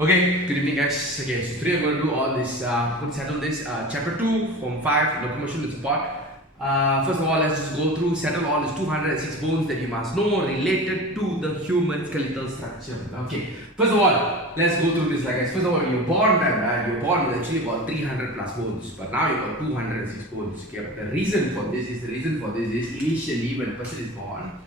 Okay, good evening guys. Okay, so today I'm going to do all this, going to settle this, chapter 2 from 5, locomotion and support. First of all, let's just go through, settle all these 206 bones that you must know related to the human skeletal structure. Okay, first of all, let's go through this like guys. First of all, you're born with actually about 300 plus bones, but now you've got 206 bones. Okay, but the reason for this is, initially when a person is born,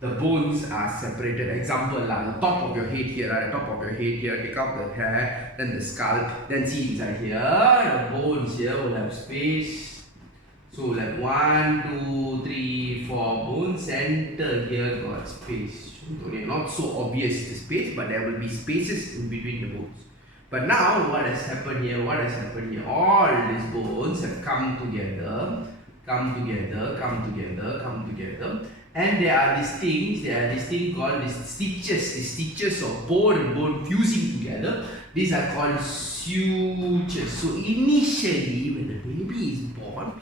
the bones are separated. Example, the top of your head here, the top of your head here, take out the hair, then the skull, then see inside here, the bones here will have space. So like 1, 2, 3, 4 bones, center here got space. Okay, not so obvious the space, but there will be spaces in between the bones. But now what has happened here? All these bones have come together, and there are these things called these stitches of bone and bone fusing together. These are called sutures. So initially, when the baby is born,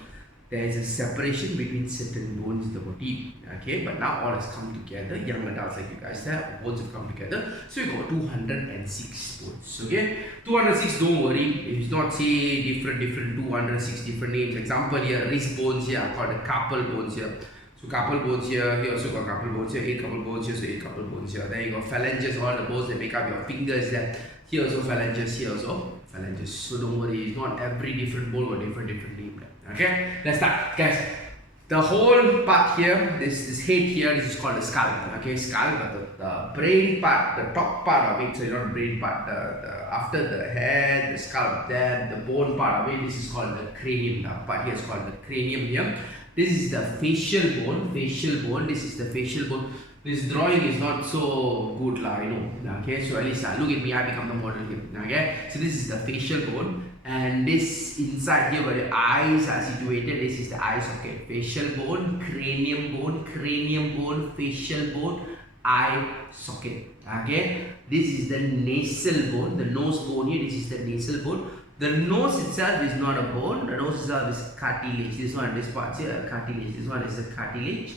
there is a separation between certain bones in the body. Okay, but now all has come together. Young adults like you guys, their bones have come together. So you got 206 bones. Okay, 206. Don't worry, if it's not say different 206 different names. Example here, wrist bones here are called the carpal bones here. So carpal bones here also got carpal bones here, 8 carpal bones here, so 8 carpal bones here. There you go, phalanges, all the bones that make up your fingers there. Here also phalanges, here also phalanges. So don't worry, it's not every different bone got different name there. Okay, let's start, guys. The whole part here, this head here, this is called the skull. Okay, skull, but the brain part, the top part of it, so not the brain part, after the head, the skull, then the bone part of it, this is called the cranium. The part here is called the cranium here. This is the facial bone, this is the facial bone. This drawing is not so good I know. Okay, so at least look at me, I become the model here. Okay, so this is the facial bone, and this inside here where the eyes are situated, this is the eye socket. Facial bone, cranium bone, facial bone, eye socket. Okay, this is the nasal bone, the nose bone here, this is the nasal bone. The nose itself is not a bone, the nose itself is cartilage. This one, this part here, cartilage. This one is a cartilage.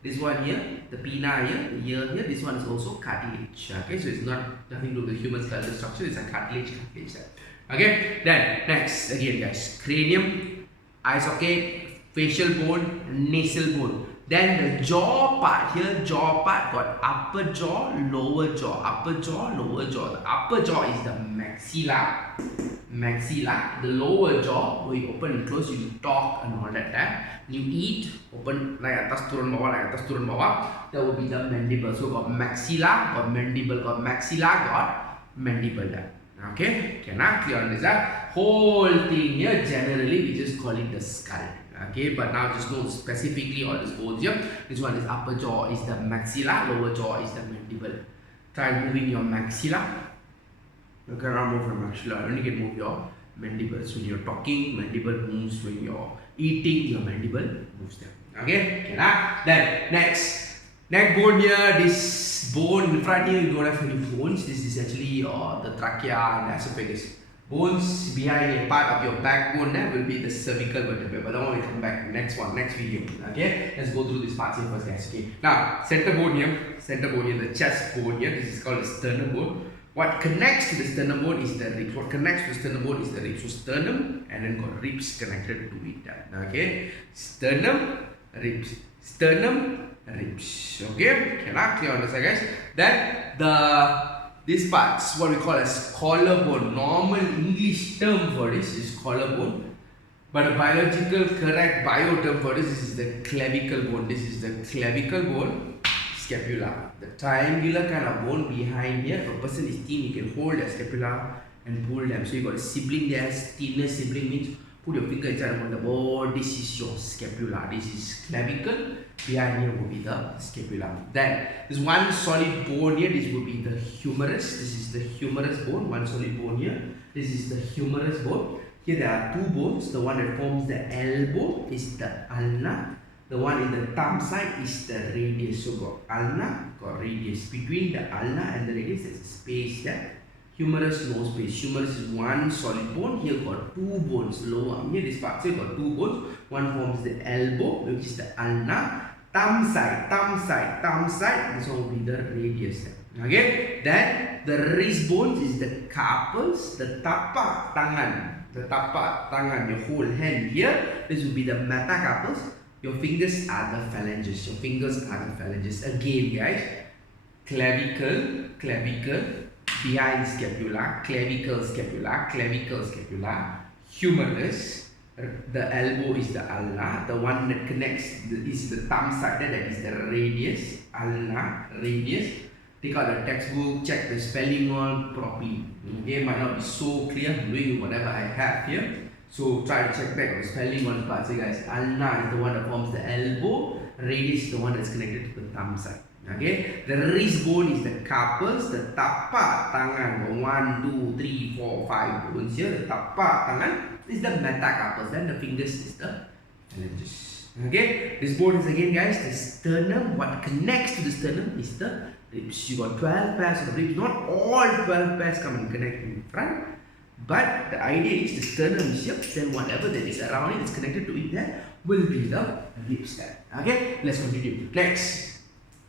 This one here, the pinna here, the ear here, this one is also cartilage. Okay, so it's nothing to do with the human skeletal structure, it's a cartilage there. Okay, then next, again guys, cranium, eye socket, facial bone, nasal bone. Then the jaw part here, got upper jaw, lower jaw, lower jaw. The upper jaw is the maxilla. The lower jaw, where you open and close, you talk and all that. You eat, open like atas turun bawah. That will be the mandible. So got maxilla, got mandible, got maxilla, got mandible there. Okay, clear on this? Whole thing here, generally we just call it the skull. Okay, but now just know specifically all these bones here. This one is upper jaw is the maxilla, lower jaw is the mandible. Try moving your maxilla. You cannot move your maxilla, only can move your mandible. So when you're talking, mandible moves. When you're eating, your mandible moves there. Okay, then next, neck bone here, this bone in front here, you don't have any bones. This is actually the trachea and esophagus. Bones behind a part of your backbone there will be the cervical vertebrae, but that one will come back next video. Okay, let's go through this part here first, guys. Okay, now center bone here, the chest bone here. This is called the sternum bone. What connects to the sternum bone is the ribs. So sternum and then got ribs connected to it. Okay, sternum, ribs. Okay, clear on this, guys. Then this part is what we call as collarbone. Normal English term for this is collarbone, but a biological correct bio term for this is the clavicle bone. This is the clavicle bone, scapula. The triangular kind of bone behind here. If a person is thin, you can hold their scapula and pull them. So you got a sibling there. Thinner sibling means put your finger inside on the bone. This is your scapula. This is clavicle. Behind here will be the scapula. Then there's one solid bone here. This will be the humerus. This is the humerus bone. One solid bone here. This is the humerus bone. Here there are two bones. The one that forms the elbow is the ulna. The one in the thumb side is the radius. So got ulna, got radius. Between the ulna and the radius, there's a space there. Humerus, no space. Humerus is one solid bone. Here got two bones. Lower here, this part here got two bones. One forms the elbow, which is the ulna. Thumb side. This one will be the radius there. Okay, then the wrist bones is the carpals, the tapak tangan, your whole hand here, this will be the metacarpals. Your fingers are the phalanges. Again, guys, clavicle, behind scapula, clavicle, scapula, humerus. The elbow is the ulna. The one that connects is the thumb side. That is the radius. Ulna, radius. Take out the textbook, check the spelling all properly. Okay, might not be so clear. I'm doing whatever I have here. So try to check back on the spelling on parts. So guys, ulna is the one that forms the elbow. Radius is the one that's connected to the thumb side. Okay, the wrist bone is the carpals. The tapak tangan. 1, 2, 3, 4, 5 bones here. The tapak tangan is the metacarpals. Then the fingers is the phalanges. Okay, this bone is again, guys, the sternum. What connects to the sternum is the ribs. You got 12 pairs of ribs. Not all 12 pairs come and connect in front, but the idea is the sternum is here. Then whatever that is around it is connected to it there will be the ribs there. Okay, let's continue. Next,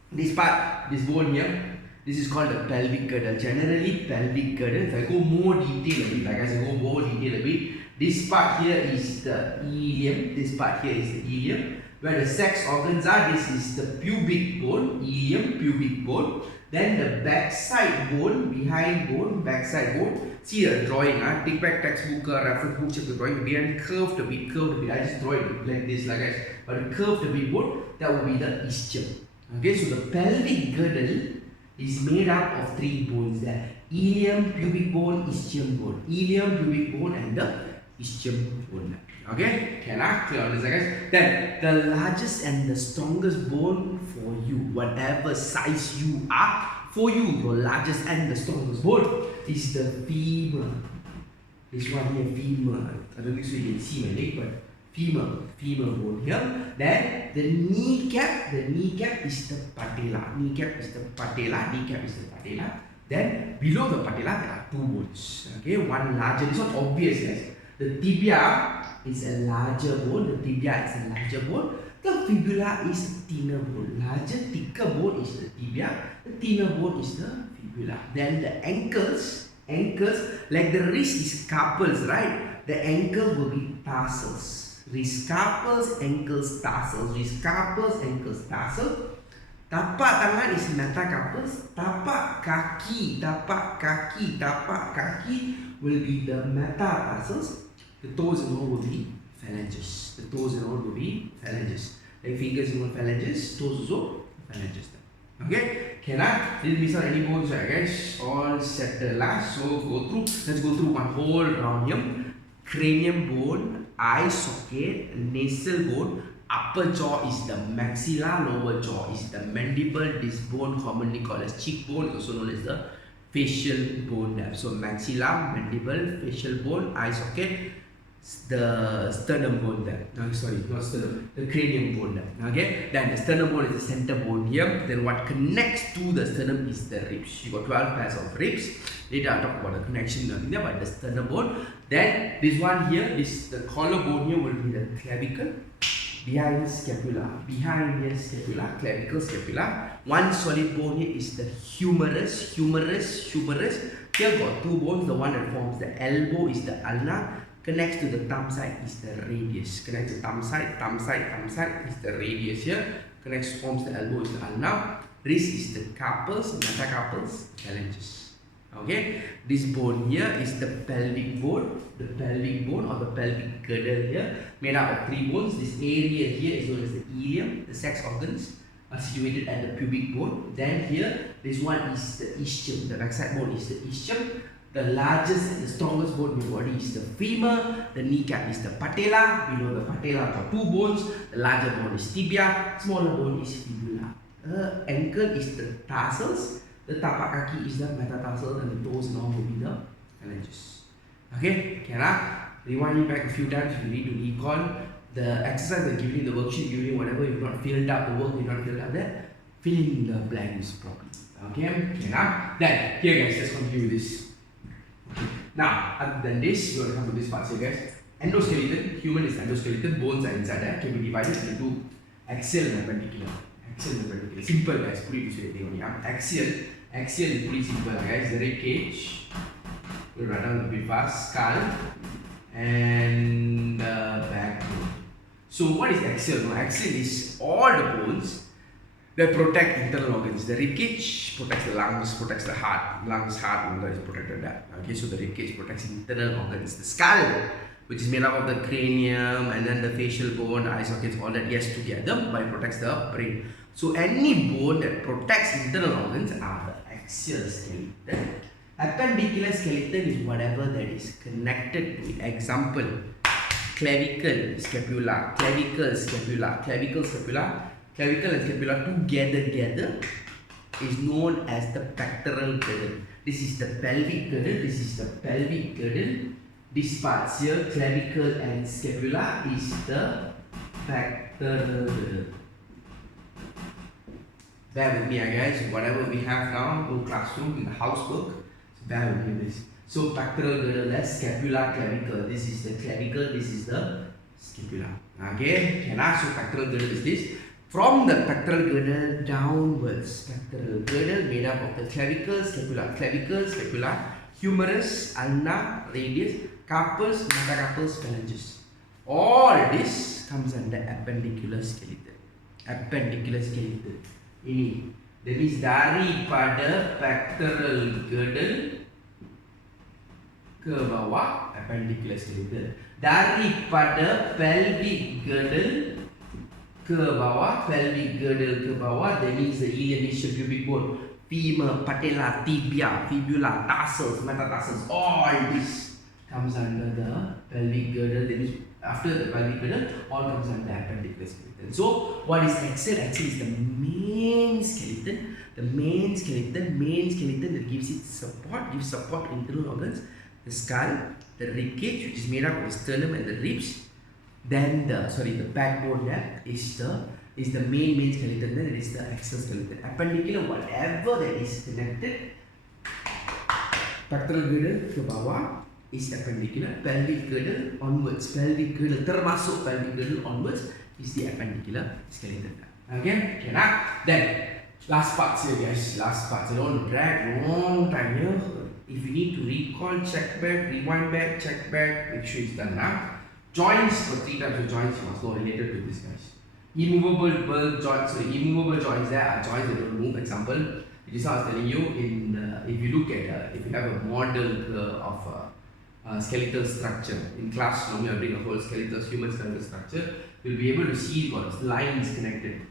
this part, this bone here, this is called the pelvic girdle. Generally, pelvic girdle. If I go more detail a bit, like I said, go more detail a bit. This part here is the ilium. This part here is the ilium. Where the sex organs are, this is the pubic bone, ilium, pubic bone. Then the backside bone, behind bone, backside bone. See the drawing, take back textbook, reference book, check the drawing. Behind curved a bit. I just draw it like this, like guys. But curved a bit bone, that will be the ischium. Okay, so the pelvic girdle is made up of 3 bones there. Ilium, pubic bone, ischium bone. Ilium, pubic bone, and the ischium bone. Okay, clear on this, guys. Then the largest and the strongest bone for you, whatever size you are, for you, the largest and the strongest bone is the femur. This one here, femur. I don't think so you can see my leg, but femur bone here. Then the kneecap is the patella. Kneecap is the patella. Then below the patella there are 2 bones. Okay, one larger. This one obvious, guys. The tibia is a larger bone. The fibula is a thinner bone. Larger, thicker bone is the tibia. The thinner bone is the fibula. Then the ankles, like the wrist is carpals, right? The ankle will be tarsals. Wrist carpals, ankles tarsals. Wrist carpals, ankles tarsals. Tapak tangan is metacarpals. Tapak kaki will be the metatarsals. The toes and all will be phalanges. Like fingers and phalanges, toes also phalanges. Okay, cannot miss out any bones, right, guys? All settled. So let's go through one whole round here. Cranium bone, eye socket, nasal bone. Upper jaw is the maxilla, lower jaw is the mandible. This bone commonly called as cheekbone, also known as the facial bone. So maxilla, mandible, facial bone, eye socket, the sternum bone there. No, sorry, not sternum, the cranium bone there. Okay, then the sternum bone is the center bone here. Then what connects to the sternum is the ribs. You got 12 pairs of ribs. Later I'll talk about the connection there, but the sternum bone. Then this one here, the collarbone here will be the clavicle. Behind scapula, clavicle, scapula. One solid bone here is the humerus. Here got 2 bones. The one that forms the elbow is the ulna. Connects to the thumb side is the radius. Connects to thumb side is the radius here. Forms the elbow is the ulna. Wrist is the carpals, metacarpals, phalanges. Okay, this bone here is the pelvic bone, or the pelvic girdle here, made up of 3 bones. This area here is known as the ilium. The sex organs are situated at the pubic bone. Then here, this one is the ischium. The backside bone is the ischium. The largest and the strongest bone in your body is the femur. The kneecap is the patella. Below the patella are 2 bones. The larger bone is tibia. Smaller bone is fibula. The ankle is the tarsals. The tapak kaki is the metatarsal, and the toes and all will be the phalanges. Okay, rewind it back a few times if you need to recall the exercise that given in the worksheet, given whatever you've not filled up, the work you've not filled up there, fill in the blanks properly. Okay, then here guys, let's continue with this. Now, other than this, we're going to come to this part here guys. Endoskeleton, human is endoskeleton, bones are inside there, can be divided into axial and appendicular. Simple guys, put it this way, axial Axial is pretty simple, guys. The rib cage. We'll write down a bit fast. Skull and the backbone. So what is axial? No, axial is all the bones that protect internal organs. The rib cage protects the lungs, protects the heart. Lungs, heart, lung is protected that. Okay, so the rib cage protects internal organs. The skull, which is made up of the cranium and then the facial bone, the eye sockets, all that, yes, together, but it protects the brain. So any bone that protects internal organs are the axial skeleton. Appendicular skeleton is whatever that is connected to it. Example, clavicle, scapula, clavicle, scapula, clavicle, scapula. Clavicle and scapula together is known as the pectoral girdle. This is the pelvic girdle. This is the pelvic girdle. This part here, clavicle and scapula, is the pectoral girdle. Bear with me, guys. Whatever we have now, no classroom in the house book. So bear with me, please. So pectoral girdle, that's scapula, clavicle. This is the clavicle. This is the scapula. Okay. So pectoral girdle is this. From the pectoral girdle downwards, pectoral girdle made up of the clavicle, scapula, humerus, ulna, radius, carpus, metacarpus, phalanges. All this comes under appendicular skeleton. Appendicular skeleton. Ini, that means daripada pectoral girdle ke bawah appendicular skeleton. Daripada pelvic girdle ke bawah, pelvic girdle ke bawah, that means the ilium, ischium, pubic bone, femur, patella, tibia, fibula, tarsals, metatarsals, all this comes under the pelvic girdle. That means after the pelvic girdle, all comes under appendicular skeleton. So what is axial? Axial is the main skeleton. The main skeleton that gives it support, gives support to internal organs. The skull, the rib cage, which is made up of the sternum and the ribs. Then the backbone there is the main skeleton. Then it is the axial skeleton. Appendicular, whatever that is connected. Pectoral girdle ke bawah is appendicular. Pelvic girdle onwards. Pelvic girdle termasuk pelvic girdle onwards is the appendicular skeleton. Okay, then last part here, guys. Last part. I don't want to drag long time here. If you need to recall, check back, rewind back, check back, make sure it's done now. Joints, for 3 types of joints you must know related to this, guys. Immovable joints, there are joints that don't move. Example, it is how I was telling you, if you look at, if you have a model of skeletal structure, in class normally I bring a whole human skeletal structure, you'll be able to see got lines connected.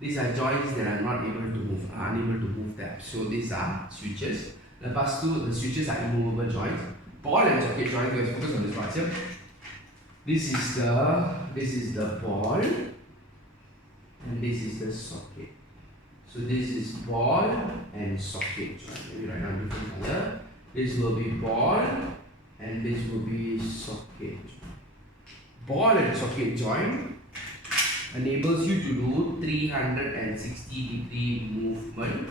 These are joints that are not able to move, are unable to move there. So these are sutures. Lepas tu, the sutures are immovable joints. Ball and socket joints, guys, focus on this part here. This is the ball and this is the socket. So this is ball and socket joint. Let me write down different color. This will be ball and this will be socket. Ball and socket joint enables you to do 360-degree movement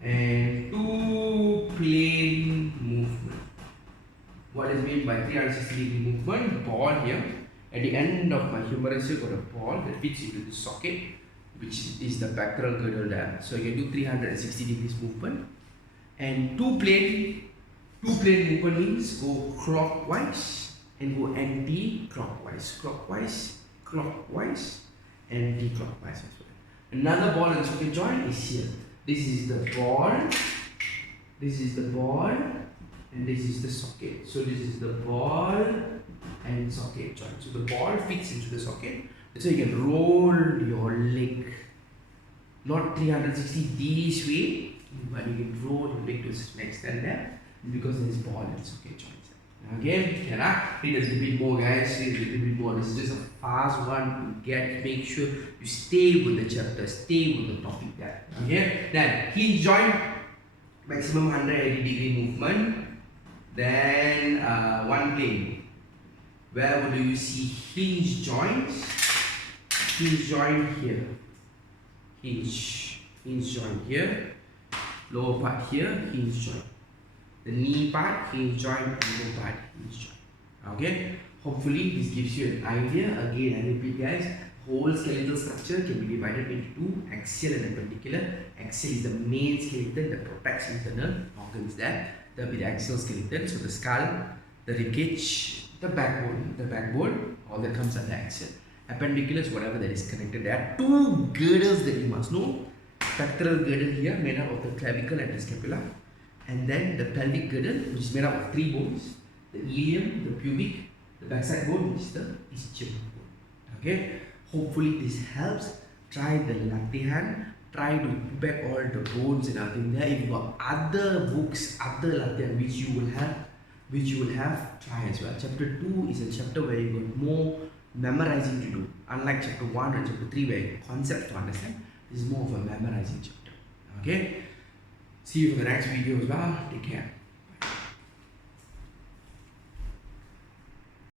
and 2 plane movement. What is meant by 360-degree movement? Ball here. At the end of my humerus, you got a ball that fits into the socket, which is the pectoral girdle there. So you can do 360 degrees movement. And 2 plane movement means go clockwise and go anti-clockwise. Clockwise, anti-clockwise as well. Another ball and socket joint is here. This is the ball. And this is the socket. So this is the ball and socket joint. So the ball fits into the socket. So you can roll your leg. Not 360 this way, but you can roll your leg to an extent there because there is ball and socket joints. Okay, can I read a little bit more, guys? Read a little bit more. This is just a fast one to get. Make sure you stay with the chapter, stay with the topic there. Okay, then hinge joint, maximum 180-degree movement. Then one plane. Where would you see hinge joints? Hinge joint here. Hinge joint here. Lower part here, hinge joint. The knee part, hinge joint, lower part, hinge joint. Okay. Hopefully this gives you an idea. Again, I repeat, guys. whole skeletal structure can be divided into two, axial and appendicular. Axial is the main skeleton that protects internal organs there. There will be the axial skeleton, so the skull, the ribcage, the backbone, all that comes under axial. Appendicular is whatever that is connected. There are two girdles that you must know. Pectoral girdle here made up of the clavicle and the scapula, and then the pelvic girdle which is made up of three bones, the ilium, the pubic, the backside bone which is the ischium bone. Okay, hopefully this helps. Try the latte hand, try to put back all the bones and everything there. If you got other books, other latte hand which you will have, try as well. Chapter 2 is a chapter where you got more memorizing to do, unlike chapter 1 and chapter 3 where you concepts to understand. This is more of a memorizing chapter. Okay, see you for the next video as well. Take care.